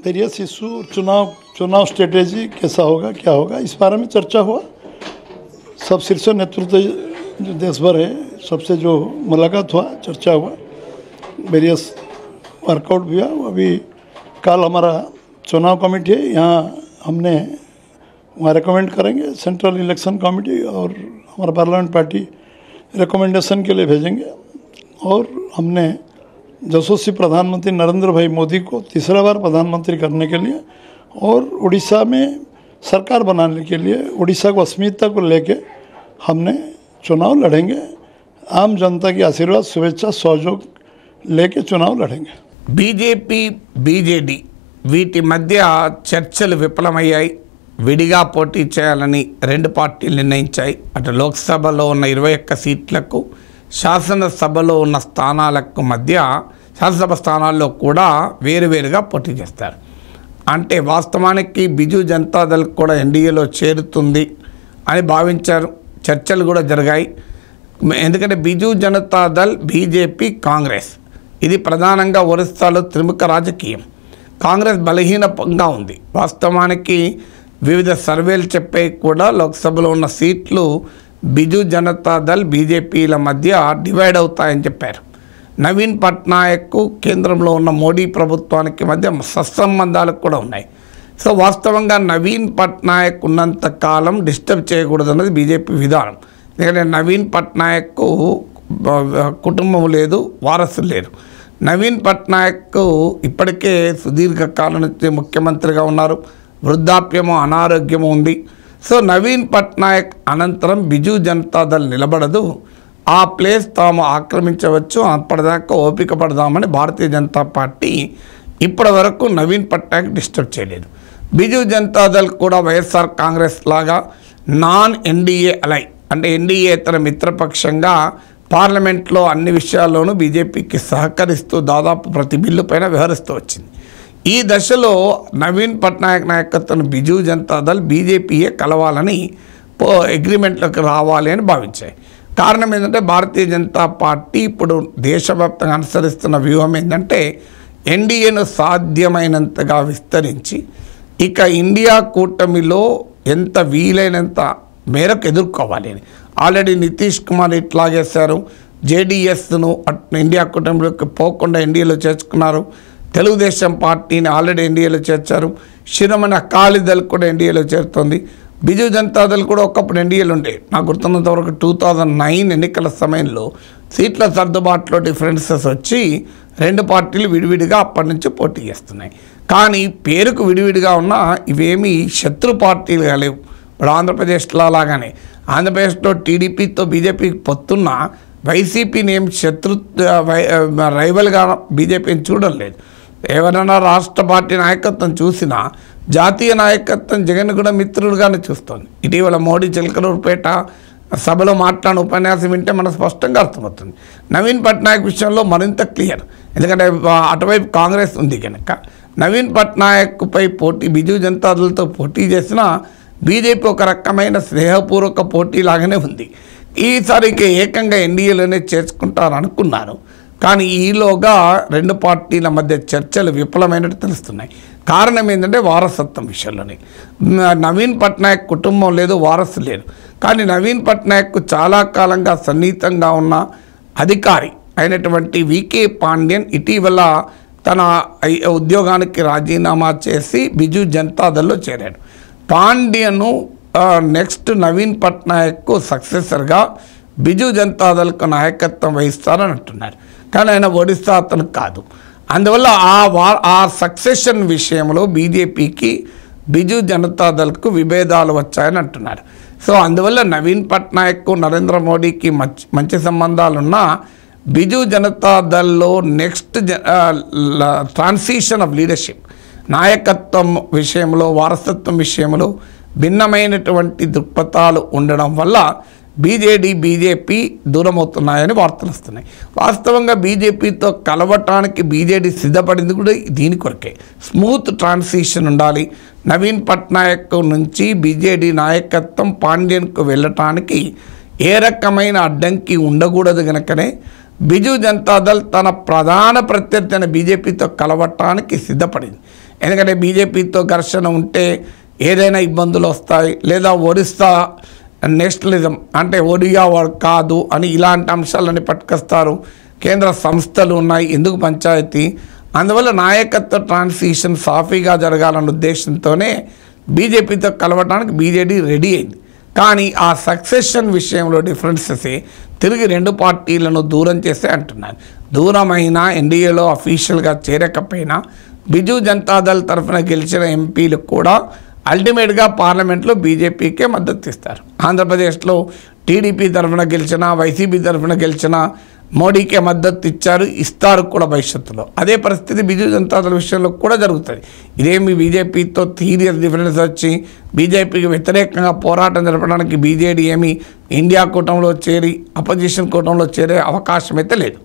Various issue चुनाव strategy कैसा होगा, क्या होगा, इस बारे में चर्चा हुआ। सब शीर्ष नेतृत्व जो देश भर है सबसे जो मुलाकात हुआ, चर्चा हुआ, वेरियस वर्कआउट भी हुआ। अभी कल हमारा चुनाव कमेटी है, यहाँ हमने वहाँ रिकमेंड करेंगे सेंट्रल इलेक्शन कमेटी, और हमारा पार्लियामेंट पार्टी रिकमेंडेशन के लिए भेजेंगे। और हमने यशस्वी प्रधानमंत्री नरेंद्र भाई मोदी को तीसरा बार प्रधानमंत्री करने के लिए और उड़ीसा में सरकार बनाने के लिए उड़ीसा को अस्मिता को लेके हमने चुनाव लड़ेंगे। आम जनता की आशीर्वाद, शुभेच्छा, सहयोग लेके चुनाव लड़ेंगे। बीजेपी बीजेडी వీటి మధ్య చర్చలు విఫలమయ్యాయి. విడిగా పోటీ చేయాలని రెండు పార్టీలు నిర్ణయించాయి. అటు లోక్సభలో ఉన్న 21 సీట్లకు, శాసనసభలో ఉన్న స్థానాలకు మధ్య శాసనసభ స్థానాల్లో కూడా వేరువేరుగా పోటీ చేస్తారు. అంటే వాస్తవానికి బిజు జనతాదళ్ కూడా ఎన్డీఏలో చేరుతుంది అని భావించారు. చర్చలు కూడా జరిగాయి. ఎందుకంటే బిజు జనతాదళ్, బీజేపీ, కాంగ్రెస్ ఇది ప్రధానంగా ఒరిస్సాలో త్రిముఖ రాజకీయం. కాంగ్రెస్ బలహీనంగా ఉంది. వాస్తవానికి వివిధ సర్వేలు చెప్పే కూడా లోక్సభలో ఉన్న సీట్లు బిజు జనతాదళ్, బీజేపీల మధ్య డివైడ్ అవుతాయని చెప్పారు. నవీన్ పట్నాయక్ కేంద్రంలో ఉన్న మోడీ ప్రభుత్వానికి మధ్య సత్సంబంధాలు కూడా ఉన్నాయి. సో వాస్తవంగా నవీన్ పట్నాయక్ ఉన్నంత కాలం డిస్టర్బ్ చేయకూడదు అన్నది బీజేపీ విధానం. ఎందుకంటే నవీన్ పట్నాయక్ కుటుంబం లేదు, వారసులు లేరు. నవీన్ పట్నాయక్ ఇప్పటికే సుదీర్ఘకాలం నుంచి ముఖ్యమంత్రిగా ఉన్నారు. వృద్ధాప్యము, అనారోగ్యము ఉంది. సో నవీన్ పట్నాయక్ అనంతరం బిజు జనతాదళ్ నిలబడదు, ఆ ప్లేస్ తాము ఆక్రమించవచ్చు, అప్పటిదాకా ఓపిక పడదామని భారతీయ జనతా పార్టీ ఇప్పటి వరకు నవీన్ పట్నాయక్ డిస్టర్బ్ చేయలేదు. బిజు జనతాదళ్ కూడా వైఎస్ఆర్ కాంగ్రెస్ లాగా నాన్ ఎన్డీఏ అలై, అంటే ఎన్డీఏ ఇతర మిత్రపక్షంగా పార్లమెంట్లో అన్ని విషయాల్లోనూ బీజేపీకి సహకరిస్తూ దాదాపు ప్రతి బిల్లు పైన వ్యవహరిస్తూ వచ్చింది. ఈ దశలో నవీన్ పట్నాయక్ నాయకత్వం బిజు జనతాదళ్, బీజేపీయే కలవాలని అగ్రిమెంట్లోకి రావాలి అని భావించాయి. కారణం ఏంటంటే భారతీయ జనతా పార్టీ ఇప్పుడు దేశవ్యాప్తంగా అనుసరిస్తున్న వ్యూహం ఏంటంటే ఎన్డీఏను సాధ్యమైనంతగా విస్తరించి ఇక ఇండియా కూటమిలో ఎంత వీలైనంత మేరకు ఎదుర్కోవాలి అని. ఆల్రెడీ నితీష్ కుమార్ ఇట్లాగేశారు. జేడీఎస్ను ఇండియా కూటమిలోకి పోకుండా ఎన్డీఏలో చేర్చుకున్నారు. తెలుగుదేశం పార్టీని ఆల్రెడీ ఎన్డీఏలో చేర్చారు. శిరోమణి అకాలీదళ్ కూడా ఎన్డీఏలో చేరుతోంది. బిజు జనతాదళ్ కూడా ఒకప్పుడు ఎన్డీఏలో ఉండే. నాకు గుర్తున్నంత వరకు 2009 ఎన్నికల సమయంలో సీట్ల సర్దుబాటులో డిఫరెన్సెస్ వచ్చి రెండు పార్టీలు విడివిడిగా అప్పటి నుంచి పోటీ చేస్తున్నాయి. కానీ పేరుకు విడివిడిగా ఉన్న ఇవేమీ శత్రు పార్టీలుగా లేవు. ఇప్పుడు ఆంధ్రప్రదేశ్లో లాగానే ఆంధ్రప్రదేశ్లో టీడీపీతో బీజేపీకి పొత్తున్న వైసీపీని ఏం రైవల్గా బీజేపీని చూడడం లేదు. ఎవరైనా రాష్ట్ర పార్టీ నాయకత్వం చూసినా జాతీయ నాయకత్వం జగన్ కూడా మిత్రుడుగానే చూస్తోంది. ఇటీవల మోడీ చిలకలూరుపేట సభలో మాట్లాడిన ఉపన్యాసం వింటే మనకు స్పష్టంగా అర్థమవుతుంది. నవీన్ పట్నాయక్ విషయంలో మరింత క్లియర్. ఎందుకంటే అటువైపు కాంగ్రెస్ ఉంది కనుక నవీన్ పట్నాయక్పై పోటీ బిజు జనతాదళ్తో పోటీ చేసినా బీజేపీ ఒక రకమైన స్నేహపూర్వక పోటీలాగానే ఉంది. ఈసారికి ఏకంగా ఎన్డీఏలోనే చేర్చుకుంటారు అనుకున్నారు. కానీ ఈలోగా రెండు పార్టీల మధ్య చర్చలు విఫలమైనట్టు తెలుస్తున్నాయి. కారణం ఏంటంటే వారసత్వం విషయంలోనే. నవీన్ పట్నాయక్ కుటుంబం లేదు, వారసు లేరు. కానీ నవీన్ పట్నాయక్ చాలా కాలంగా సన్నిహితంగా ఉన్న అధికారి అయినటువంటి వికే పాండ్యన్ ఇటీవల తన ఉద్యోగానికి రాజీనామా చేసి బిజు జనతాదళ్లో చేరాడు. పాండ్యను నెక్స్ట్ నవీన్ పట్నాయక్కు సక్సెసర్గా బిజు జనతాదళ్కు నాయకత్వం వహిస్తారని అంటున్నారు. కానీ ఆయన ఒడిస్సా అతను కాదు. అందువల్ల ఆ సక్సెషన్ విషయంలో బీజేపీకి బిజు జనతాదళ్కు విభేదాలు వచ్చాయని అంటున్నారు. సో అందువల్ల నవీన్ పట్నాయక్, నరేంద్ర మోడీకి మంచి సంబంధాలున్నా బిజు జనతాదళ్లో నెక్స్ట్ ట్రాన్సిషన్ ఆఫ్ లీడర్షిప్, నాయకత్వం విషయంలో, వారసత్వం విషయంలో భిన్నమైనటువంటి దృక్పథాలు ఉండడం వల్ల బీజేపీ దూరం అవుతున్నాయని వార్తలు వస్తున్నాయి. వాస్తవంగా బీజేపీతో కలవటానికి బీజేడీ సిద్ధపడింది కూడా దీని కొరకే. స్మూత్ ట్రాన్సిషన్ ఉండాలి. నవీన్ పట్నాయక్ నుంచి బీజేడీ నాయకత్వం పాండ్యన్కు వెళ్ళటానికి ఏ రకమైన అడ్డంకి ఉండకూడదు కనుకనే బిజు జనతాదళ్ తన ప్రధాన ప్రత్యర్థి అయిన బీజేపీతో కలవటానికి సిద్ధపడింది. ఎందుకంటే బీజేపీతో ఘర్షణ ఉంటే ఏదైనా ఇబ్బందులు వస్తాయి, లేదా ఒరిస్సా నేషనలిజం అంటే ఒడియా కాదు అని ఇలాంటి అంశాలని పట్టుకొస్తారు. కేంద్ర సంస్థలు ఉన్నాయి, ఎందుకు పంచాయతీ? అందువల్ల నాయకత్వ ట్రాన్సిషన్ సాఫీగా జరగాలన్న ఉద్దేశంతోనే బీజేపీతో కలవడానికి బీజేడీ రెడీ అయింది. కానీ ఆ సక్సెషన్ విషయంలో డిఫరెన్సెస్ తిరిగి రెండు పార్టీలను దూరం చేస్తే అంటున్నారు. దూరమైన ఎన్డీఏలో అఫీషియల్గా చేరకపోయినా బిజు జనతాదళ్ తరఫున గెలిచిన ఎంపీలు కూడా అల్టిమేట్గా పార్లమెంట్లో బీజేపీకే మద్దతు ఇస్తారు. ఆంధ్రప్రదేశ్లో టీడీపీ తరఫున గెలిచిన, వైసీపీ తరఫున గెలిచిన మోడీకే మద్దతు ఇస్తారు కూడా భవిష్యత్తులో. అదే పరిస్థితి బిజు జనతాదళ్ విషయంలో కూడా జరుగుతుంది. ఇదేమి బీజేపీతో సీరియస్ డిఫరెన్స్ వచ్చి బీజేపీకి వ్యతిరేకంగా పోరాటం జరపడానికి బీజేడీ ఏమి ఇండియా కూటమిలో చేరి అపోజిషన్ కూటమిలో చేరే అవకాశం అయితే లేదు.